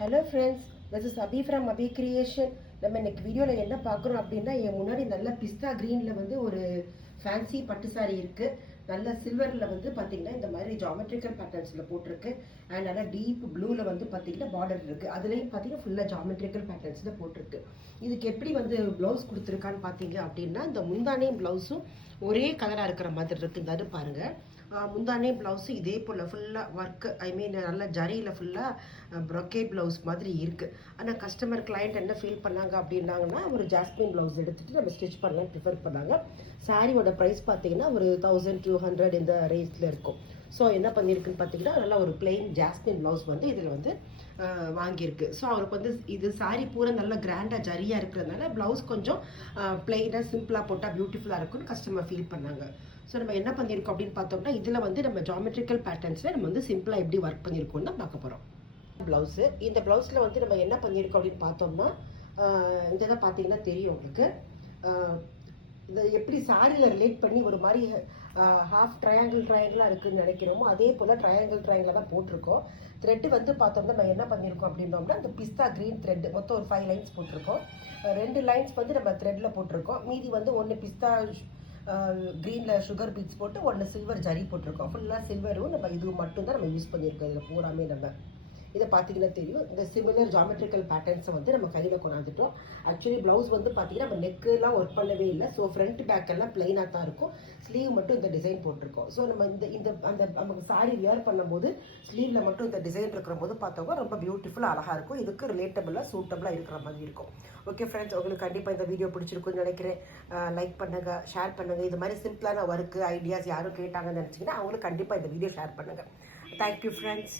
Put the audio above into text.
Hello friends, this is Abhi from Abhi Creation. நம்ம இன்னைக்கு வீடியோவில் என்ன பார்க்குறோம் அப்படின்னா, என் முன்னாடி நல்ல பிஸ்தா க்ரீனில் வந்து ஒரு ஃபேன்சி பட்டு சாரி இருக்குது. நல்ல சில்வரில் வந்து பார்த்தீங்கன்னா இந்த மாதிரி ஜாமெட்ரிக்கல் பேட்டர்ன்ஸில் போட்டிருக்கு. அண்ட் நல்லா டீப் ப்ளூவில் வந்து பார்த்தீங்கன்னா பார்டர் இருக்குது. அதுலேயும் பார்த்தீங்கன்னா ஃபுல்லாக ஜாமெட்ரிக்கல் பேட்டர்ன்ஸில் போட்டிருக்கு. இதுக்கு எப்படி வந்து ப்ளவுஸ் கொடுத்துருக்கான்னு பார்த்தீங்க அப்படின்னா, இந்த முந்தானே ப்ளவுஸும் ஒரே கலராக இருக்கிற மாதிரி இருக்குங்கிறது பாருங்கள். முந்தானே ப்ளவுஸு இதே போல் ஃபுல்லாக ஒர்க்கு, நல்ல ஜரியில் ஃபுல்லாக ப்ரொக்கேட் ப்ளவுஸ் மாதிரி இருக்குது. ஆனால் கஸ்டமர் கிளைண்ட் என்ன ஃபீல் பண்ணாங்க அப்படின்னாங்கன்னா, ஒரு ஜாஸ்மின் ப்ளவுஸ் எடுத்துகிட்டு நம்ம ஸ்டிச் பண்ணலாம் ப்ரிஃபர் பண்ணாங்க. சாரியோட ப்ரைஸ் பார்த்தீங்கன்னா ஒரு 1200 இந்த ரேஞ்சில் இருக்கும். ஸோ என்ன பண்ணியிருக்குன்னு பார்த்தீங்கன்னா, நல்லா ஒரு பிளெயின் ஜாஸ்மின் ப்ளவுஸ் வந்து இதில் வந்து வாங்கியிருக்கு. ஸோ அவருக்கு வந்து இது சாரி பூரா நல்லா கிராண்டாக ஜரியாக இருக்கிறதுனால ப்ளவுஸ் கொஞ்சம் பிளெயினாக சிம்பிளாக போட்டால் பியூட்டிஃபுல்லாக இருக்குன்னு கஸ்டமர் ஃபீல் பண்ணாங்க. ஸோ நம்ம என்ன பண்ணியிருக்கோம் அப்படின்னு பார்த்தோம்னா, இதில் வந்து நம்ம ஜாமெட்ரிக்கல் பேட்டர்ன்ஸில் நம்ம வந்து சிம்பிளாக எப்படி ஒர்க் பண்ணியிருக்கோம்னு தான் பார்க்க போகிறோம். ப்ளவுஸு, இந்த ப்ளவுஸில் வந்து நம்ம என்ன பண்ணியிருக்கோம் அப்படின்னு பார்த்தோம்னா, இந்த இதை பார்த்தீங்கன்னா தெரியும் உங்களுக்கு. இதை எப்படி சாரியில் ரிலேட் பண்ணி ஒரு மாதிரி ஹாஃப் ட்ரையாங்கிளாக இருக்குதுன்னு நினைக்கிறோமோ அதே போல் ட்ரையாங்கிளாக தான் போட்டிருக்கோம். த்ரெட்டு வந்து பார்த்தோம்னா நம்ம என்ன பண்ணியிருக்கோம் அப்படின்னோம்னா, இந்த பிஸ்தா க்ரீன் த்ரெட்டு மொத்தம் ஒரு 5 லைன்ஸ் போட்டிருக்கோம். 2 லைன்ஸ் வந்து நம்ம த்ரெட்டில் போட்டிருக்கோம். மீதி வந்து 1 பிஸ்தா க்ரீனில் சுகர் பீட்ஸ் போட்டு 1 சில்வர் ஜரி போட்டிருக்கோம். ஃபுல்லாக சில்வரும் நம்ம இது மட்டும் தான் நம்ம யூஸ் பண்ணியிருக்கோம். இதில் பூராமே நம்ம இதை பார்த்தீங்கன்னா தெரியும். இந்த சிமிலர் ஜாமெட்ரிக்கல் பேட்டர்ன்ஸை வந்து நம்ம கையில் கொண்டாந்துட்டோம். ஆக்சுவலி ப்ளவுஸ் வந்து பார்த்தீங்கன்னா நம்ம நெக்குலாம் ஒர்க் பண்ணவே இல்லை. ஸோ ஃப்ரண்ட் பேக் எல்லாம் பிளைனாக தான் இருக்கும். ஸ்லீவ் மட்டும் இந்த டிசைன் போட்டிருக்கோம். ஸோ நம்ம இந்த அந்த நமக்கு சாரி வியர் பண்ணும்போது ஸ்லீவில் மட்டும் இந்த டிசைன் இருக்கிற போது பார்த்தோம்னா ரொம்ப பியூட்டிஃபுல்லாக அழகாக இருக்கும். இதுக்கு ரிலேட்டபிளாக சூட்டபிளாக இருக்கிற மாதிரி இருக்கும். ஓகே ஃப்ரெண்ட்ஸ், உங்களுக்கு கண்டிப்பாக இந்த வீடியோ பிடிச்சிருக்குன்னு நினைக்கிறேன். லைக் பண்ணுங்கள், ஷேர் பண்ணுங்கள். இது மாதிரி சிம்பிளான ஒர்க்கு ஐடியாஸ் யாரும் கேட்டாங்கன்னு நினச்சிங்கன்னா அவங்களுக்கு கண்டிப்பாக இந்த வீடியோ ஷேர் பண்ணுங்கள். Thank you friends.